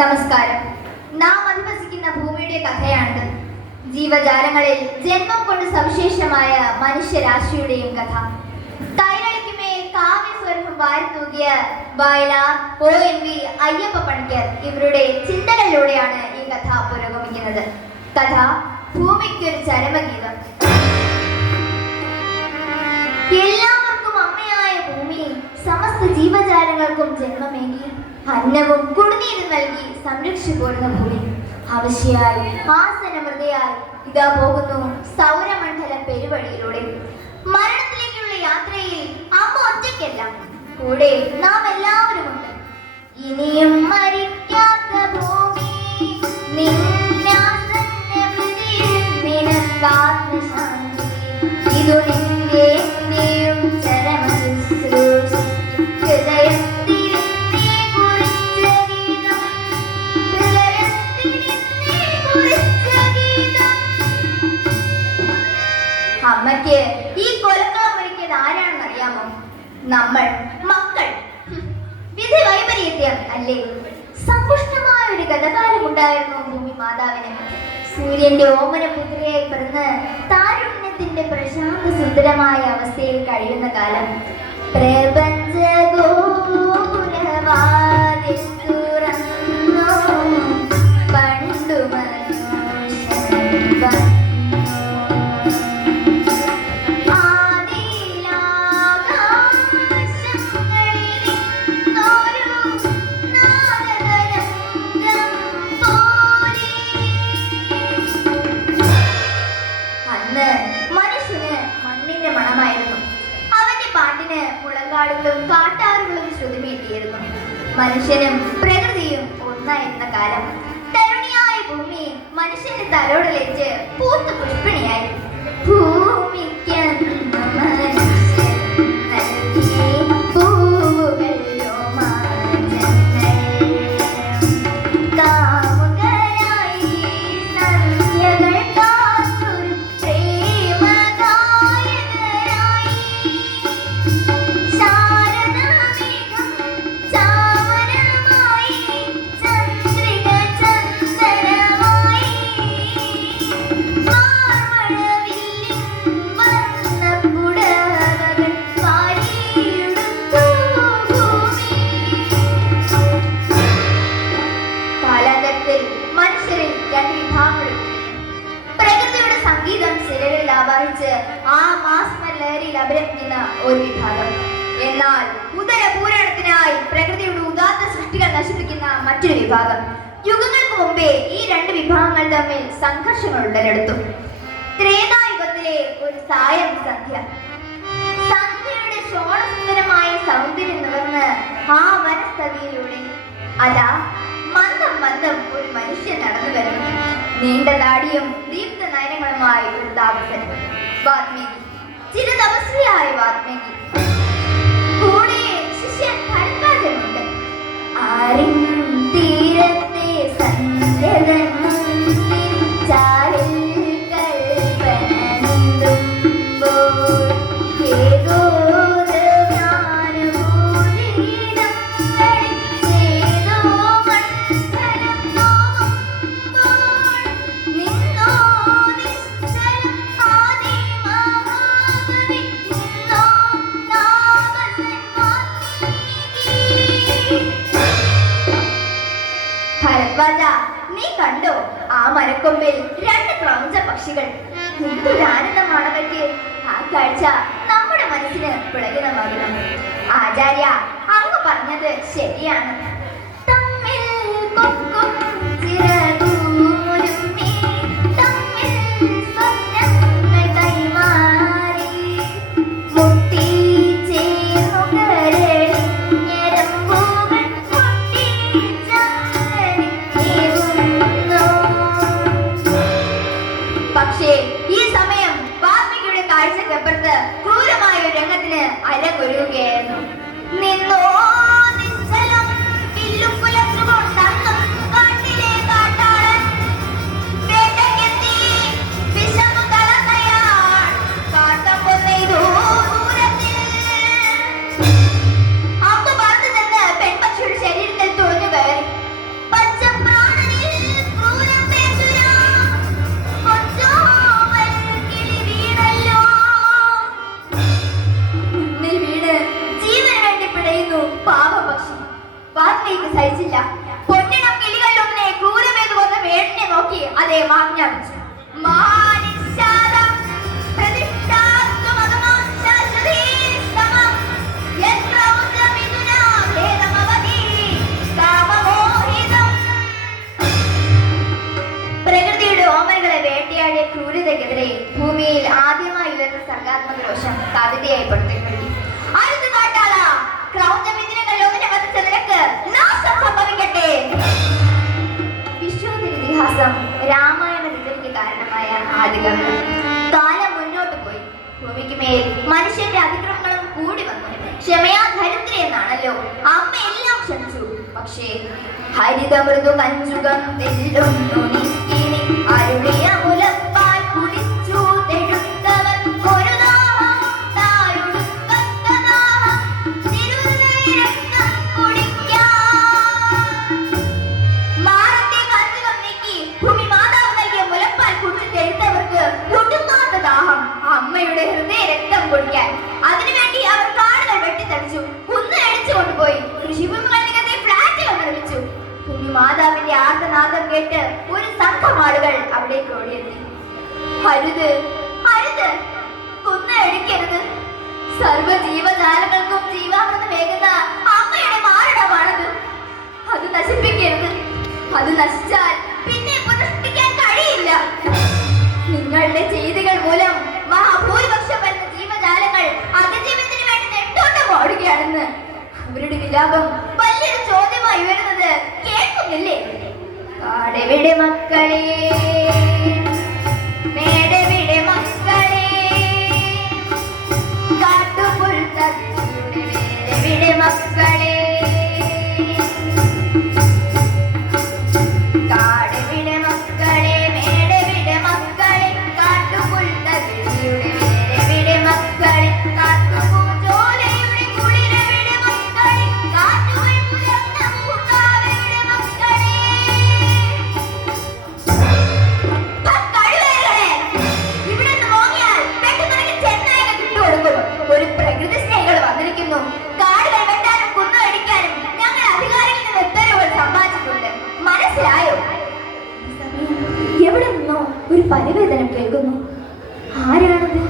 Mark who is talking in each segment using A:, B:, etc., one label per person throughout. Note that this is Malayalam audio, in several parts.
A: നമസ്കാരം. നാം അധിവസിക്കുന്ന ഭൂമിയുടെ കഥയാണിത്. ജീവജാലങ്ങളിൽ ജന്മം കൊണ്ട് സവിശേഷമായ മനുഷ്യരാശിയുടെയും കഥ. തൈരളിക്കുമേൽ കാവ്യസ്വരൂപം വാരിത്തൂകിയ Vayalar O N V Ayyappa Panicker ഇവരുടെ ചിന്തകളിലൂടെയാണ് ഈ കഥ പുരോഗമിക്കുന്നത്. കഥ ഭൂമിക്കൊരു ചരമഗീതം. എല്ലാവർക്കും അമ്മയായ ഭൂമി സമസ്ത ജീവജാലങ്ങൾക്കും ജന്മമേകി. അന്നവും കുടിനീരും നൽകി സംരക്ഷിച്ചു പോരുന്ന ഭൂമി. ആവശ്യയായി ആസനമൃതയായി ഇതാ പോകുന്നു സൗരമണ്ഡല പെരുവഴിയിലൂടെ. മരണത്തിലേക്കുള്ള യാത്രയിൽ അമ്മ ഒറ്റയ്ക്കല്ല കൂടെ നാം എല്ലാവരും ഉണ്ട് ഇനിയും മരിക്കാത്ത ഭൂമി നിന്നാസന്നമൃതിയിൽ നിനക്കാത്മശാന്തി ഇതു നമ്മൾ മക്കൾ. വിധി വൈപരീത്യം അല്ലേ? സമ്പുഷ്ടമായ ഒരു ഗതകാലം ഉണ്ടായിരുന്നു ഭൂമി മാതാവിനെ. സൂര്യന്റെ ഓമന പുതിരയായി പിറന്ന് താരുണ്യത്തിന്റെ പ്രശാന്ത സുന്ദരമായ അവസ്ഥയിൽ കഴിയുന്ന കാലം. പ്രപഞ്ച മനുഷ്യനും പ്രകൃതിയും ഒന്നായിരുന്ന കാലം. തരുണിയായ ഭൂമി മനുഷ്യന്റെ തലോടലേച്ച് പൂത്ത് പുഷ്പിണിയായി കാലാന്തരത്തിൽ മനുഷ്യരിൽ രണ്ട് വിഭാഗങ്ങളുണ്ട് പ്രകൃതിയുടെ സംഗീതം ചിലരിൽ ആവാഹിച്ച് ആ മാസ്മ ലഹരിയിൽ അഭിരമിക്കുന്ന ഒരു വിഭാഗം. എന്നാൽ ഉദര പൂരണത്തിനായി പ്രകൃതിയുടെ ഉദാത്ത സൃഷ്ടികൾ നശിപ്പിക്കുന്ന മറ്റൊരു വിഭാഗം. യുഗങ്ങൾക്ക് മുമ്പേ ഈ രണ്ട് വിഭാഗങ്ങൾ തമ്മിൽ സംഘർഷങ്ങൾ ഉടലെടുത്തു. ത്രേതായുഗത്തിലെ ഒരു സായം സന്ധ്യ. സന്ധ്യയുടെ ശോണസുന്ദരമായ സൗന്ദര്യം നിവർന്ന് ആ വനസ്ഥതിയിലൂടെ അതാ നീണ്ട താടിയും ദീപ്ത നയനങ്ങളുമായി ഒരു താപസൻ ചില തപസ്വിയായ വാത്മീകി മരക്കൊമ്പിൽ രണ്ട് ക്രൗഞ്ച പക്ഷികൾ. എന്തൊരാനന്ദമാണവയ്ക്ക് ആ കാഴ്ച നമ്മുടെ മനസ്സിന് പുളകിതമാകണം ആചാര്യ അങ്ങ് പറഞ്ഞത് ശരിയാണ്. തമ്മിൽ കൊക്കും അരകൊരുകയായിരുന്നു നിന്നോ അതേമാജ്ഞം മാനിശാദം പ്രകൃതിയുടെ ഓമനകളെ വേട്ടയാടിയ ക്രൂരതയ്ക്കെതിരെ ഭൂമിയിൽ ആദ്യമായി ഉയർന്ന സർഗാത്മക രോഷം കവിതയായി പുറത്തേക്ക് ആയിരത്തി കാട്ടാള? ക്രൗഞ്ചമിന്റെ രാമായണ രചനയ്ക്ക് കാരണമായ ആദികം കാലം മുന്നോട്ട് പോയി. ഭൂമിക്ക് മേൽ മനുഷ്യന്റെ അതിക്രമങ്ങളും കൂടി വന്നു. ക്ഷമയാ ധരിത്രി എന്നാണല്ലോ. അമ്മ എല്ലാം ക്ഷമിച്ചു. പക്ഷേ ഹരിതമൃദു കഞ്ചുകം തെല്ലുന്നു രക്തം കുടിക്കാൻ. അതിനുവേണ്ടി അവർ കാടുകൾ വെട്ടിത്തടിച്ചു കുന്ന് അടിച്ചു കൊണ്ടുപോയി കൃഷിഭൂമികൾ നികത്തി ഫ്ലാറ്റുകൾ നിർമ്മിച്ചു. ഭൂമി മാതാവിന്റെ ആർത്തനാദം കേട്ട് ഒരു സംഘം ആളുകൾ അവിടേക്ക് ഓടിയെത്തി. ഹരുത് ഹരുത് കുന്ന് അടിക്കരുത്. സർവ ജീവജാലങ്ങൾക്കും ജീവാമൃതമേകുന്ന വിലാപം വലിയൊരു ചോദ്യമായി വരുന്നത് കേൾക്കുന്നില്ലേ? മക്കളെ? പരിവേദനം കേൾക്കുന്നു. ആരാണത്?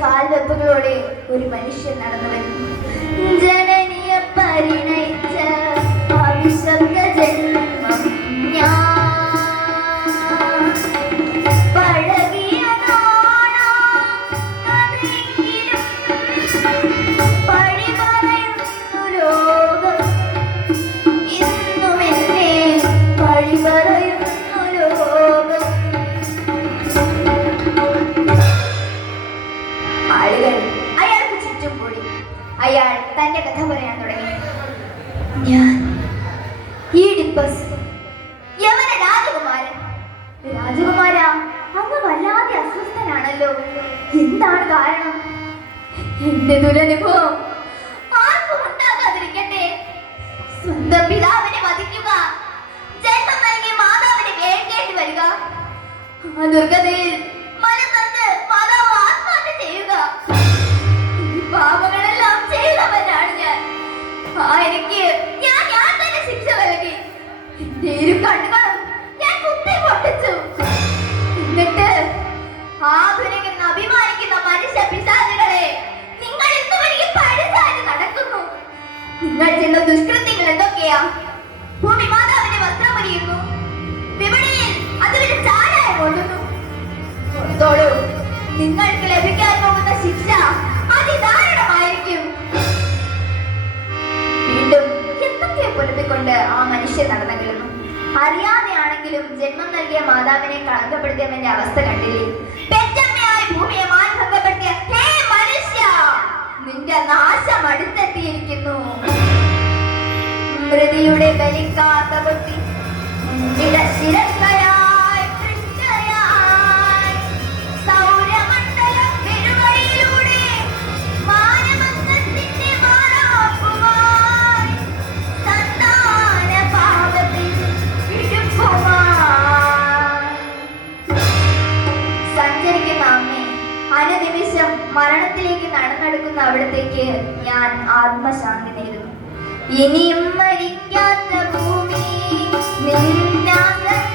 A: കാൽവെപ്പുകളോടെ ഒരു മനുഷ്യൻ നടന്നു എന്റെ ദുരനുഭവം ആർക്കും ഉണ്ടാകാതിരിക്കട്ടെ സ്വന്തം പിതാവിനെ വധിക്കുക ജന്മം നൽകി മാതാവിനെ വേണ്ടേണ്ടി വരിക. ആ ദുർഗതയിൽ ചെയ്യുക. ഈ ഞാൻ. ഞാൻ ഞാൻ തന്നെ ശിക്ഷ നൽകി. എന്റെ ഇരു കണ്ണുകളും നിങ്ങൾ ചെയ്യുന്ന ദുഷ്കൃത്യങ്ങൾ എന്തൊക്കെയാ? ഭൂമി മാതാവിന്റെ വസ്ത്രം പൊരിയുന്നു വിപണിയിൽ അതിന് ചാരായ ഓർത്തോളൂ നിങ്ങൾക്ക് ലഭിക്കാൻ പോകുന്ന ശിക്ഷ അതിദാരുണമായിരിക്കും. വീണ്ടും എന്തൊക്കെ പൊലിപ്പിക്കൊണ്ട് ആ മനുഷ്യൻ നടന്നെങ്കിലും? അറിയാതെയാണെങ്കിലും ജന്മം നൽകിയ മാതാവിനെ കളങ്കപ്പെടുത്തിയവന്റെ അവസ്ഥ കണ്ടില്ലേ? പെറ്റമ്മയായ ഭൂമിയെ മാനഭംഗപ്പെടുത്തിയ ഹേ മനുഷ്യ നിന്റെ നാശം അടുത്തെത്തിയിരിക്കുന്നു. പാപത്തിൽ ബലിക്കാത്ത അനുനിമിഷം മരണത്തിലേക്ക് നടന്നെടുക്കുന്ന അവിടത്തേക്ക് ഞാൻ ആത്മശാന്തി നേരുന്നു. ഇനിയും മരിക്കാത്ത ഭൂമി നിന്നാസന